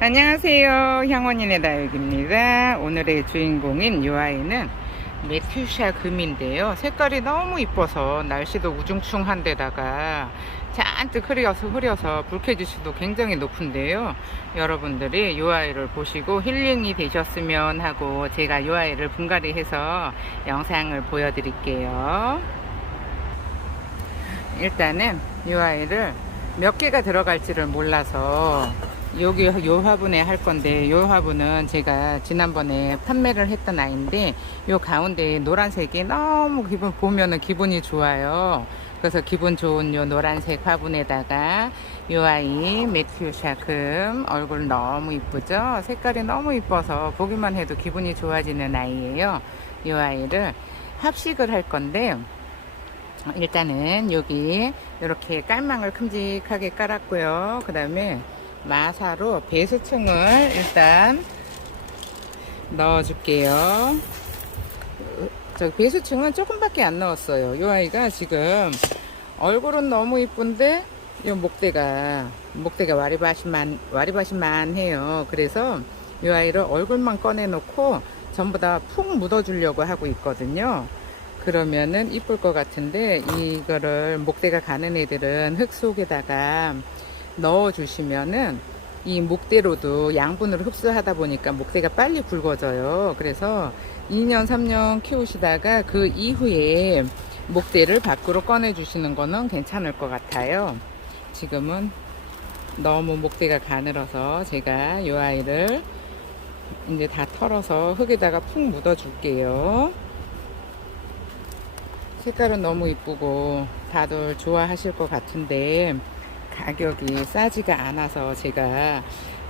안녕하세요. 향원인의 다육입니다. 오늘의 주인공인 이 아이는 메투샤 금인데요. 색깔이 너무 이뻐서 날씨도 우중충한 데다가 잔뜩 흐려서 흐려서 불쾌지수도 굉장히 높은데요. 여러분들이 이 아이를 보시고 힐링이 되셨으면 하고 제가 이 아이를 분갈이해서 영상을 보여드릴게요. 일단은 이 아이를 몇 개가 들어갈지를 몰라서 여기 요 화분에 할 건데 요 화분은 제가 지난번에 판매를 했던 아이인데 요 가운데 노란색이 너무 기분 보면은 기분이 좋아요. 그래서 기분 좋은 요 노란색 화분에다가 요 아이 매튜 샤 금 얼굴 너무 이쁘죠? 색깔이 너무 이뻐서 보기만 해도 기분이 좋아지는 아이예요. 요 아이를 합식을 할 건데 일단은 여기 이렇게 깔망을 큼직하게 깔았고요. 그 다음에 마사로 배수층을 일단 넣어줄게요. 저 배수층은 조금밖에 안 넣었어요. 이 아이가 지금 얼굴은 너무 이쁜데 이 목대가 목대가 와리바시만 와리바시만 해요. 그래서 이 아이를 얼굴만 꺼내놓고 전부 다 푹 묻어주려고 하고 있거든요. 그러면은 이쁠 것 같은데 이거를 목대가 가는 애들은 흙 속에다가 넣어 주시면은 이 목대로도 양분을 흡수하다 보니까 목대가 빨리 굵어져요. 그래서 2년, 3년 키우시다가 그 이후에 목대를 밖으로 꺼내 주시는 거는 괜찮을 것 같아요. 지금은 너무 목대가 가늘어서 제가 이 아이를 이제 다 털어서 흙에다가 푹 묻어 줄게요. 색깔은 너무 이쁘고 다들 좋아하실 것 같은데 가격이 싸지가 않아서 제가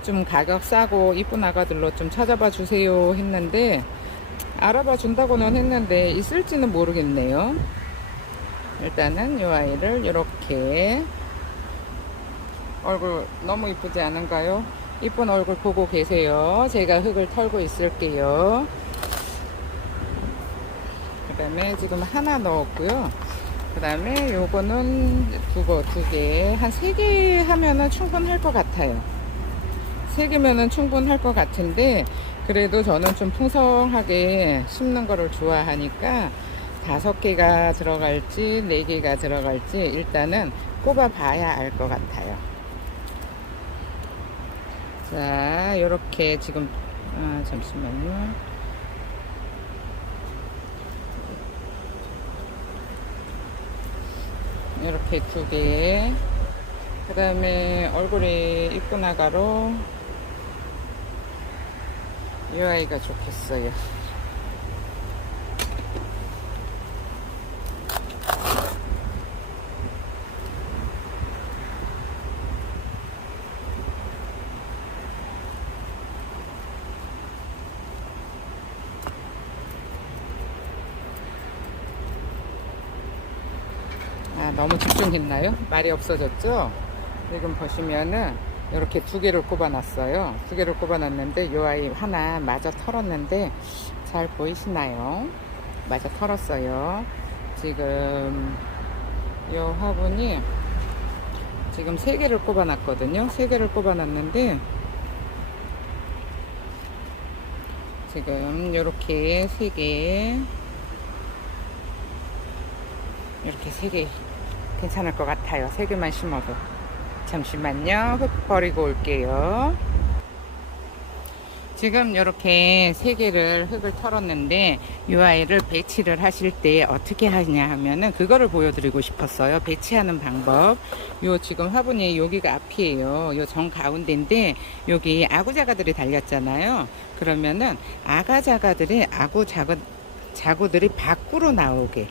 좀 가격 싸고 이쁜 아가들로 좀 찾아봐 주세요 했는데 알아봐 준다고는 했는데 있을지는 모르겠네요. 일단은 이 아이를 이렇게 얼굴 너무 이쁘지 않은가요? 이쁜 얼굴 보고 계세요. 제가 흙을 털고 있을게요. 그 다음에 지금 하나 넣었고요. 그 다음에 요거는 두거 두 개, 한 세 개 하면은 충분할 것 같아요. 세 개면은 충분할 것 같은데, 그래도 저는 좀 풍성하게 심는 거를 좋아하니까, 다섯 개가 들어갈지, 네 개가 들어갈지, 일단은 꼽아 봐야 알 것 같아요. 자, 요렇게 지금, 아, 잠시만요. 이렇게 두 개. 그 다음에 얼굴이 이쁜 아가로 이 아이가 좋겠어요. 아, 너무 집중했나요? 말이 없어졌죠? 지금 보시면은 이렇게 두 개를 꼽아놨어요. 두 개를 꼽아놨는데 요 아이 하나 마저 털었는데 잘 보이시나요? 마저 털었어요. 지금 요 화분이 지금 세 개를 꼽아놨거든요. 세 개를 꼽아놨는데 지금 요렇게 세 개, 이렇게 세 개 괜찮을 것 같아요. 세 개만 심어도. 잠시만요. 흙 버리고 올게요. 지금 이렇게 세 개를 흙을 털었는데 이 아이를 배치를 하실 때 어떻게 하냐 하면은 그거를 보여드리고 싶었어요. 배치하는 방법. 요 지금 화분이 여기가 앞이에요. 요 정 가운데인데 여기 아구자가들이 달렸잖아요. 그러면은 아가자가들이 아구 자구 자구들이 밖으로 나오게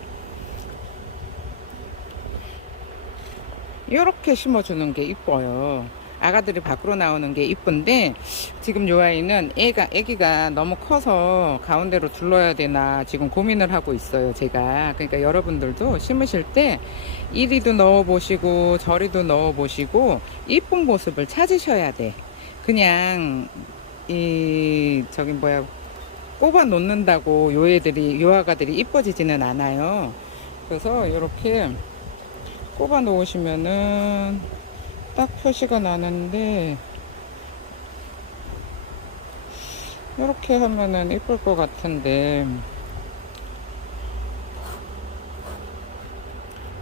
이렇게 심어주는 게 이뻐요. 아가들이 밖으로 나오는 게 이쁜데 지금 요 아이는 애가 애기가 너무 커서 가운데로 둘러야 되나 지금 고민을 하고 있어요. 제가 그러니까 여러분들도 심으실 때 이리도 넣어 보시고 저리도 넣어 보시고 이쁜 모습을 찾으셔야 돼. 그냥 이 저기 뭐야 꼽아 놓는다고 요 애들이 요 아가들이 이뻐지지는 않아요. 그래서 이렇게 꼽아 놓으시면은 딱 표시가 나는데 이렇게 하면은 이쁠 것 같은데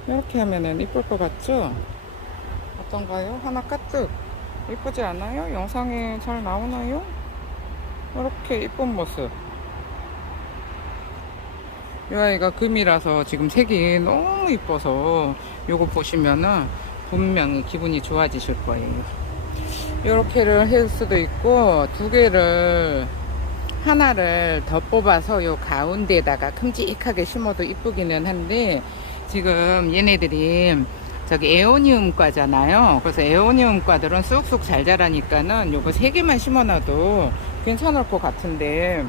이렇게 하면은 이쁠 것 같죠? 어떤가요? 하나 까뜩 이쁘지 않아요? 영상에 잘 나오나요? 이렇게 이쁜 모습 이 아이가 금이라서 지금 색이 너무 이뻐서 요거 보시면은 분명히 기분이 좋아지실 거예요 이렇게를 할 수도 있고 두 개를 하나를 더 뽑아서 요 가운데다가 큼직하게 심어도 이쁘기는 한데 지금 얘네들이 저기 에오니움과잖아요. 그래서 에오니움과들은 쑥쑥 잘 자라니까는 요거 세 개만 심어놔도 괜찮을 것 같은데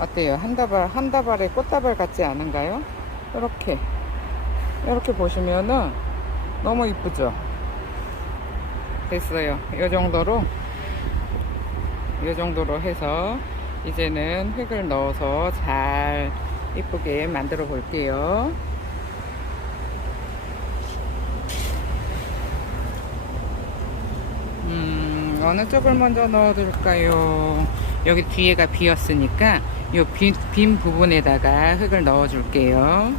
어때요? 한 다발 한 다발에 꽃다발 같지 않은가요? 이렇게 이렇게 보시면은 너무 이쁘죠? 됐어요. 이 정도로 이 정도로 해서 이제는 흙을 넣어서 잘 이쁘게 만들어 볼게요. 음, 어느 쪽을 먼저 넣어 둘까요? 여기 뒤에가 비었으니까 이 빈, 빈 부분에다가 흙을 넣어 줄게요.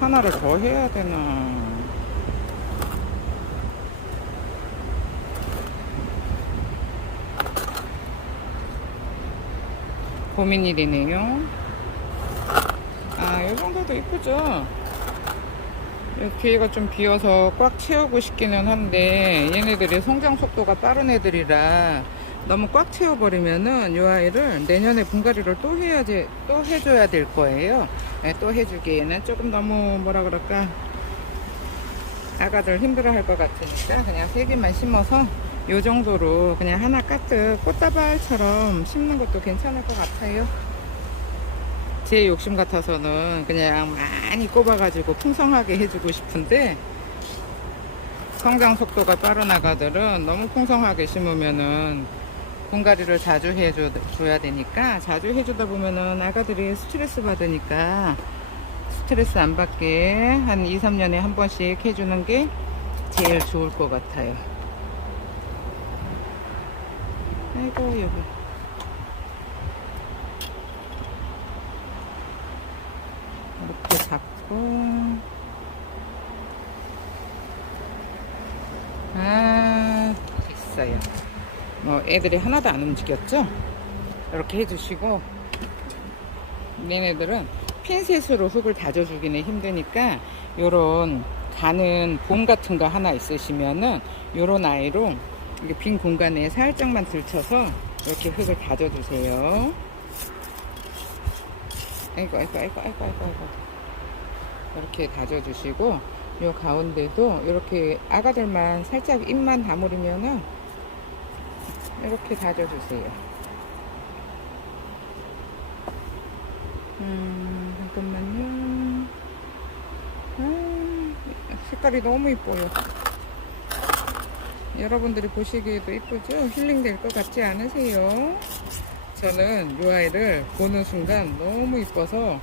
하나를 더 해야 되나? 고민이 되네요. 아, 이 정도도 이쁘죠? 이 뒤에가 좀 비어서 꽉 채우고 싶기는 한데 얘네들이 성장 속도가 빠른 애들이라 너무 꽉 채워버리면은 이 아이를 내년에 분갈이를 또 해야지 또 해줘야 될 거예요. 네, 또 해주기에는 조금 너무 뭐라 그럴까 아가들 힘들어 할 것 같으니까 그냥 세 개만 심어서 요 정도로 그냥 하나 까뜩 꽃다발처럼 심는 것도 괜찮을 것 같아요. 제 욕심 같아서는 그냥 많이 꼽아가지고 풍성하게 해주고 싶은데 성장 속도가 빠른 아가들은 너무 풍성하게 심으면은 분갈이를 자주 해줘야 되니까 자주 해주다 보면은 아가들이 스트레스 받으니까 스트레스 안 받게 한 2, 3년에 한 번씩 해주는 게 제일 좋을 것 같아요. 아이고 여기 이렇게 잡고 아 됐어요. 뭐 애들이 하나도 안 움직였죠? 이렇게 해주시고 얘네들은 핀셋으로 흙을 다져주기는 힘드니까 요런 가는 봄 같은 거 하나 있으시면은 요런 아이로 이게 빈 공간에 살짝만 들쳐서 이렇게 흙을 다져주세요. 아이고 아이고 아이고 아이고 아이고 아이고 이렇게 다져주시고 요 가운데도 이렇게 아가들만 살짝 입만 다물으면은 이렇게 다져주세요 음 잠깐만요 아, 색깔이 너무 이뻐요 여러분들이 보시기에도 이쁘죠? 힐링 될 것 같지 않으세요? 저는 이 아이를 보는 순간 너무 이뻐서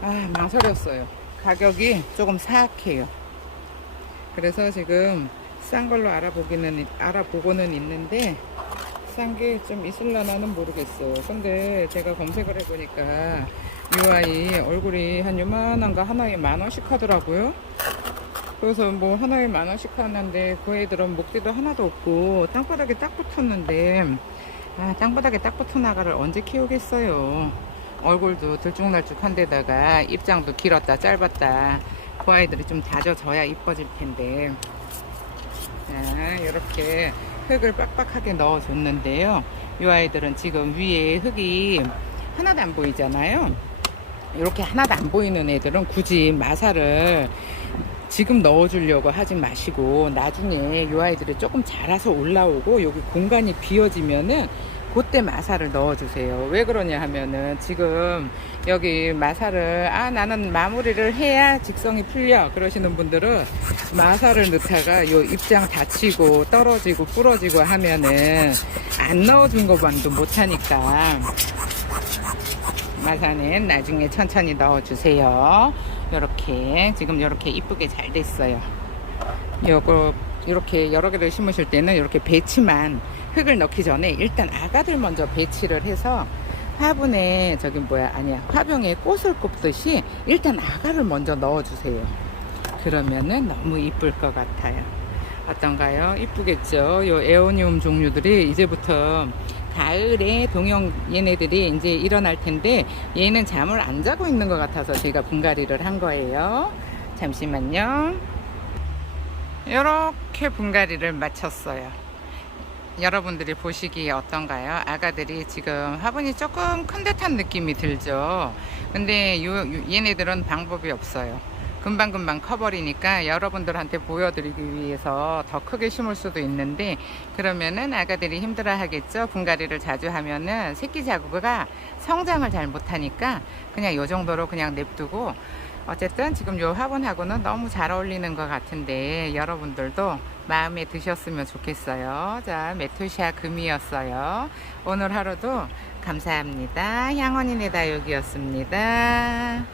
아 망설였어요 가격이 조금 사악해요. 그래서 지금 싼 걸로 알아보기는 알아보고는 있는데 싼 게 좀 있을려나는 모르겠어요. 근데 제가 검색을 해보니까 이 아이 얼굴이 한 요만한 거 하나에 만 원씩 하더라고요. 그래서 뭐 하나에 만 원씩 하는데 그 애들은 목대도 하나도 없고 땅바닥에 딱 붙었는데 아, 땅바닥에 딱 붙은 아가를 언제 키우겠어요. 얼굴도 들쭉날쭉한 데다가 입장도 길었다 짧았다. 그 아이들이 좀 다져져야 이뻐질 텐데. 자, 이렇게 흙을 빡빡하게 넣어 줬는데요. 이 아이들은 지금 위에 흙이 하나도 안 보이잖아요. 이렇게 하나도 안 보이는 애들은 굳이 마사를 지금 넣어주려고 하지 마시고 나중에 이 아이들이 조금 자라서 올라오고 여기 공간이 비어지면은 그때 마사를 넣어주세요. 왜 그러냐 하면은 지금 여기 마사를 아 나는 마무리를 해야 직성이 풀려 그러시는 분들은 마사를 넣다가 요 입장 다치고 떨어지고 부러지고 하면은 안 넣어준 것만도 못하니까 마사는 나중에 천천히 넣어주세요. 요렇게 지금 요렇게 이쁘게 잘 됐어요. 요거 이렇게 여러 개를 심으실 때는 이렇게 배치만 흙을 넣기 전에 일단 아가들 먼저 배치를 해서 화분에 저기 뭐야 아니야 화병에 꽃을 꼽듯이 일단 아가를 먼저 넣어주세요. 그러면은 너무 이쁠 것 같아요. 어떤가요? 이쁘겠죠? 요 에오니움 종류들이 이제부터 가을에 동영 얘네들이 이제 일어날 텐데 얘는 잠을 안 자고 있는 것 같아서 제가 분갈이를 한 거예요. 잠시만요. 이렇게 분갈이를 마쳤어요. 여러분들이 보시기에 어떤가요? 아가들이 지금 화분이 조금 큰 듯한 느낌이 들죠. 근데 요, 요- 얘네들은 방법이 없어요. 금방금방 커버리니까 여러분들한테 보여드리기 위해서 더 크게 심을 수도 있는데 그러면은 아가들이 힘들어 하겠죠. 분갈이를 자주 하면은 새끼 자구가 성장을 잘 못하니까 그냥 요 정도로 그냥 냅두고 어쨌든 지금 요 화분하고는 너무 잘 어울리는 것 같은데 여러분들도 마음에 드셨으면 좋겠어요. 자, 메토시아 금이었어요. 오늘 하루도 감사합니다. 향원이네 다육이었습니다.